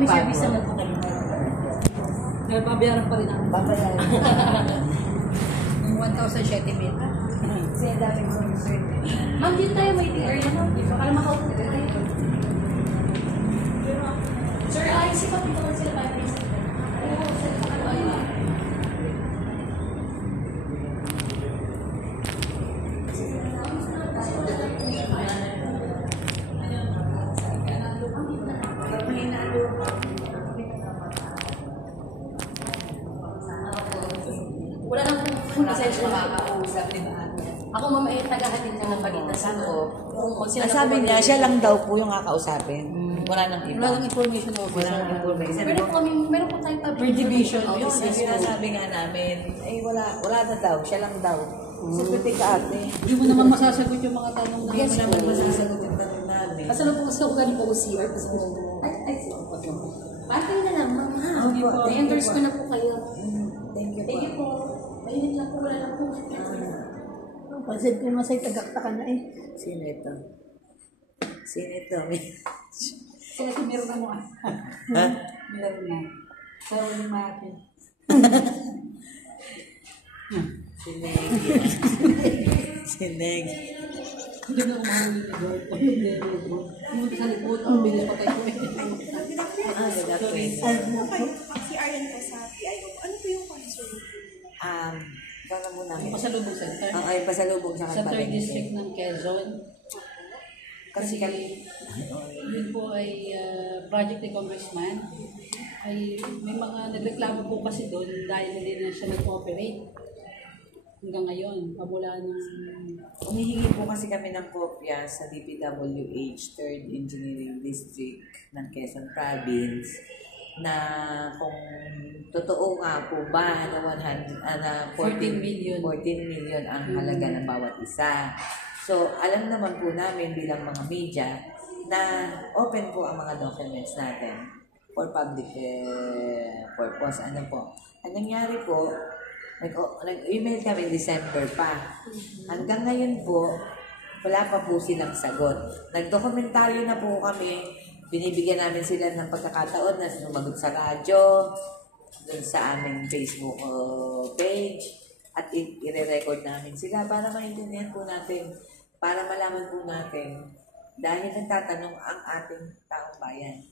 May service naman po kami. Pero babayaran pa rin namin. Babayaran. 1,007 meter. Kasi dami ko yung Ma'am, dito tayo waiting area na. Para makaupo tayo. Sir, ayos pa dito lang sila 5 minutes. Wala nang pasensya makakausap, di ba? Ako ma'am ay tagahatid na ng balita sa ko. Sabi niya, siya lang daw po yung kakausapin. Wala nang iba. Wala nang information officer. Wala nang information. Meron po tayong public division. Yun, yung sinasabi nga namin, ay wala na daw, siya lang daw. Sabi ka ate. Hindi mo naman masasagot yung mga tanong na Hindi mo naman masasagot yung tanong namin. Kasi ano po kasi ako galing po OCR. Ay, patay na lang, ma'am ha. I-endorse ko na po kayo. Thank you po. Thank you po. Mainit lang po, wala lang po. Pansin ko masay tagakta ka na eh. Sino ito? Sino ito? Kaya ito meron na mo ah. Ha? Meron na. Sa ulit natin. Sineg. Sineg. Hindi na ako mahuli ni Lord. Pumunta sa likod. Ang bilis pa tayo eh. Si Aryan po sa PIO. Ano po yung concern? Kala mo namin. Pasalubong center. Ang ay pasalubong sa Sa 3rd Palengke. district ng Quezon. Kasi yun po ay project ni Congressman. Ay may mga nagreklamo po kasi doon dahil hindi na siya nag-cooperate. Hanggang ngayon, pamula ng... Humihingi po kasi kami ng kopya sa DPWH 3rd Engineering District ng Quezon Province na kung totoo nga po ba na 14 million ang halaga ng bawat isa. So, alam naman po namin bilang mga media na open po ang mga documents natin for public purpose. Ano po? Ang nangyari po, nag-email kami December pa. Hanggang ngayon po, wala pa po silang sagot. Nagdokumentaryo na po kami, binibigyan namin sila ng pagkakataon na sumagot sa radyo, dun sa aming Facebook page, at i-record namin sila para maintindihan po natin, para malaman po natin, dahil nagtatanong ang ating taong bayan.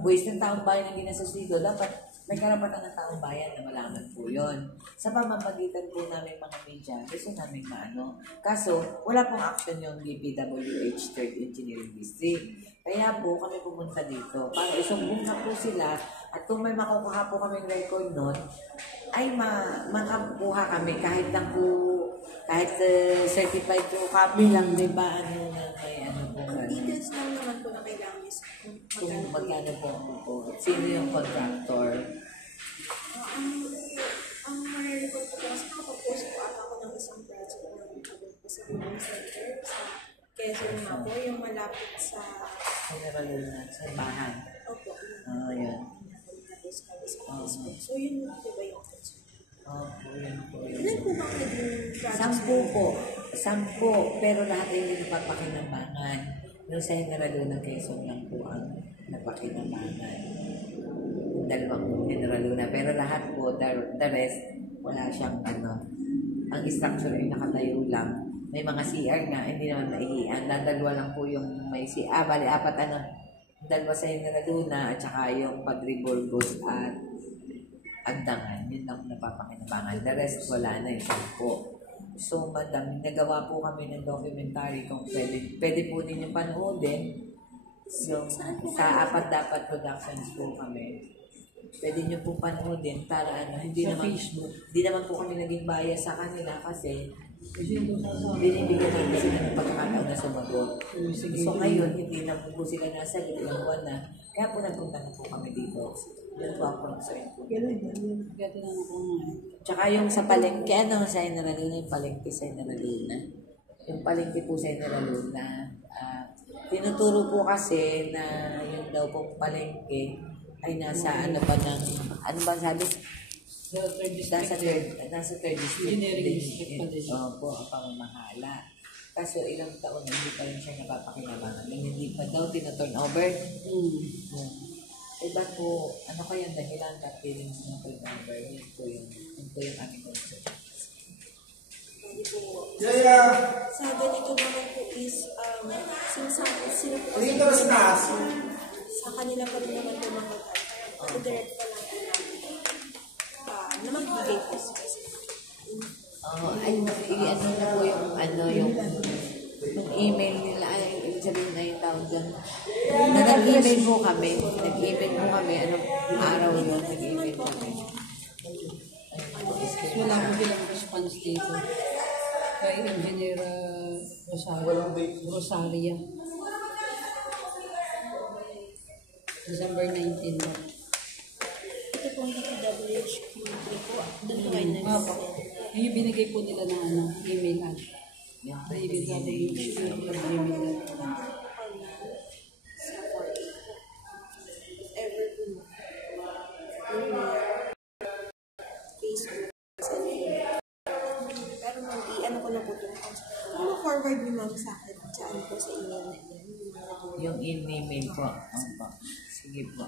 Buwis ng taong bayan ang ginasusido, dapat may karapatan ng taong bayan na malaman po yun. Sa pamamagitan po namin mga media, gusto namin maano. Kaso, wala pong action yung DPWH 3rd Engineering District. Kaya po kami pumunta dito para isumbong na po sila at kung may makukuha po kami record nun, ay makakuha kami kahit lang po, kahit certified po copy lang, di ba? Ano na may ano po. Details lang naman po na kailangan is Kung magkano po. Sino yung contractor? ang marirecord po kasi nakapag-post po ako ng isang project ng Pasalubong Center sa Quezon na po, yung malapit sa General Luna, sa bahan. Opo. Yun. So yun po ba yung concern? Yun po. Ilan po bang naging projects? 10 po. 10, pero lahat ay hindi napapakinabangan. Yung sa General Luna, Quezon lang po ang napakinabangan. Dalawang General Luna. Pero lahat po, the rest, wala siyang ano. Ang structure ay nakatayo lang. May mga CR nga, hindi naman maihian. Dadalwa lang po yung may CR. Bali, 4 dalawa sa General Luna at saka yung Pagriborgos at Agdangan. Yun lang napapakinabangan. The rest, wala na yung po. So, madam, nagawa po kami ng documentary kung pwede po ninyong panoodin. So, sa Apat Dapat Productions po kami. Pwede nyo po panoodin para ano, hindi naman po kami naging bias sa kanila kasi binibigyan namin sila ng pagkakataon na sumagot. So ngayon, hindi na po sila nasagot, ilang buwan na. Kaya po nagpunta na po kami dito. Yan po ang concern po. Tsaka yung sa palengke, ano, sa General Luna, yung palengke sa General Luna. Yung palengke po sa General Luna. Tinuturo po kasi na yung daw pong palengke ay nasa ano pa ng, ano ba sabi? Nasa third district. Opo, ang pamamahala. Kaso ilang taon hindi pa rin siya napapakinabangan. Hindi pa daw tinaturn over. Iba po, ano kaya dahilan at feeling sa mga number? Yun po yung ating concern. Hindi po. Sa ganito naman po is, sino po kasi sa kanila pa rin naman po mga direct pa lang po namin na magbigay po Ano na po yung email nila, ibig sabihin na yung tawag dyan. Nag-email po kami, anong araw yun, nag-email kami. Wala ko bilang response dito. Kay Engineer Rosaria. December 19 ba? Ito po ang WHQ po. Doon po kayo Opo. Yung binigay po nila na email ad. David WHQ email ad. Ever po. Facebook. Pero ano ko na po ito. Forward mo lang sa akin. Saan po sa email na yun. Yung email po. Sige po.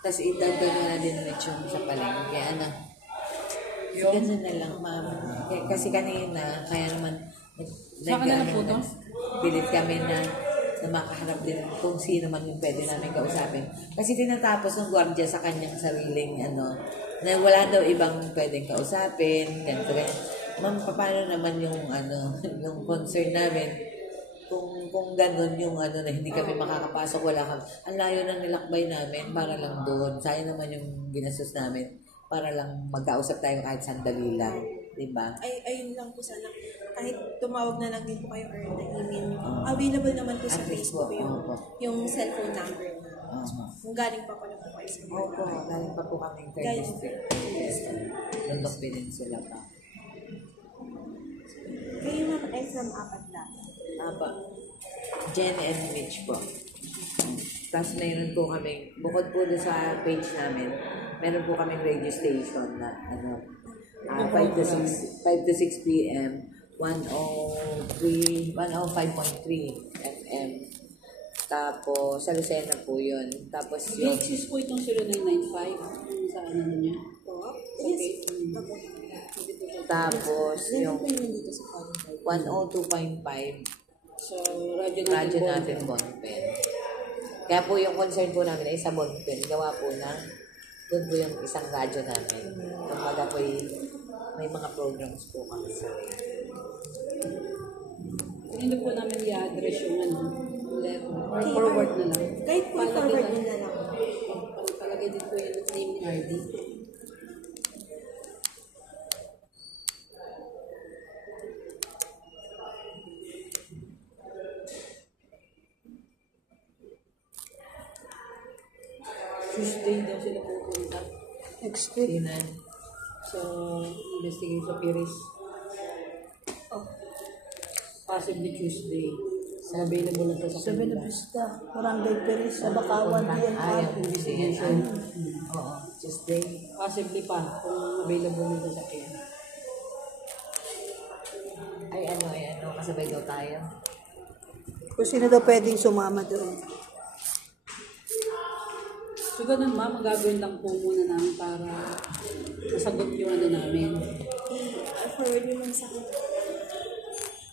Tapos idagdag na din ulit yung sa palengke. Ganun na lang, ma'am. Kasi kanina, kaya naman, pilit kami na makaharap din kung sino man yung pwede namin kausapin. Kasi tinatapos ng gwardiya sa kanyang sariling, na wala daw ibang pwedeng kausapin, ganito. Ma'am, paano naman yung, yung concern namin? Kung ganun yung na hindi kami makakapasok, wala kami. Ang layo ng nilakbay namin para lang doon. Sayang naman yung ginastos namin para lang magkausap tayo kahit sandali lang. Diba? Ayun lang po sana. Kahit tumawag na lang din po kayo or na-email nyo. Available naman po sa Facebook yung cellphone number na. Kung galing pa pala po kayo sa mga. Opo, galing pa po kami third district. Lundok Peninsula pa. Kayo naman ay from apat lang. Jen and Mitch po. Tapos mayroon po kami, bukod po sa page namin, meron po kami radio station na 5 to 6 p.m. 105.3 FM. Tapos sa Lucena po yun. Tapos yung Exist po itong 0995 sa niya. Yes. tapos yung Dito sa 102.5 So, radyo natin Bonpen. Kaya po yung concern po namin ay sa Bonpen. Gawa po na doon po yung isang radyo namin. Kumbaga po may mga programs po kami sa Hindi po namin i-address yung letter. Or forward na lang. Kahit po forward nyo na lang. Palagay din po yung name ni RD. Tuesday daw sila pupunta. Next week. Sinan. So, investigate sa Piris. Possibly Tuesday. So, available na to sa Sa Benavista, Barangay Perez, sa Bakawan, Ayaw PNR. po investigation. Oo. Tuesday. Possibly pa kung available na to sa kanya. Ay kasabay daw tayo. Kung sino daw pwedeng sumama doon. So, ganun ma'am, magagawin lang po muna namin para masagot yung namin. I-forward nyo lang sa akin.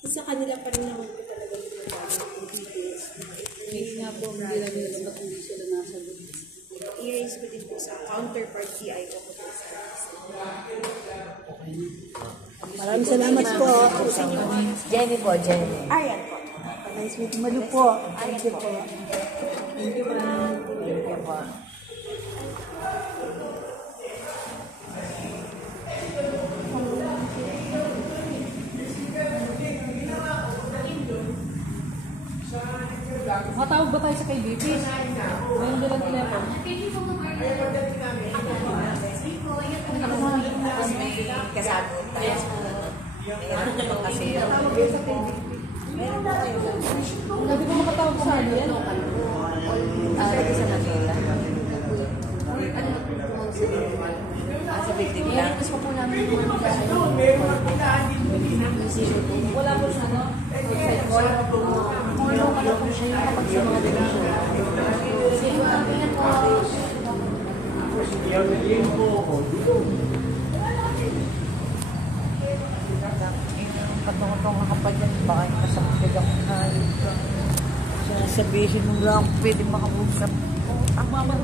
Sa kanila pa rin naman po talaga yung details. Hindi nga po, hindi lang nila ba't hindi sila nasagot. I-raise ko din po sa counterpart GI ko po sa Maraming salamat po. Jenny po, Jenny. Ayan po. Nice meeting you po. Thank you po. Thank you po. Matawag ba tayo sa kay BP? Mayroon dalang telephone. Kasabot tayo. Meron naman kasi yun. Meron po kayo. Hindi ko makatawag sa ano yan. Pwede sa Manila. Sa victim lang. Wala po sa ano. Yung kapag sa mga delasyon. Yan po ako. Patungtong kapag yan, baka yung kasakit akong hayop ka. Sinasabihin mo lang, pwede makausap. Ang mama,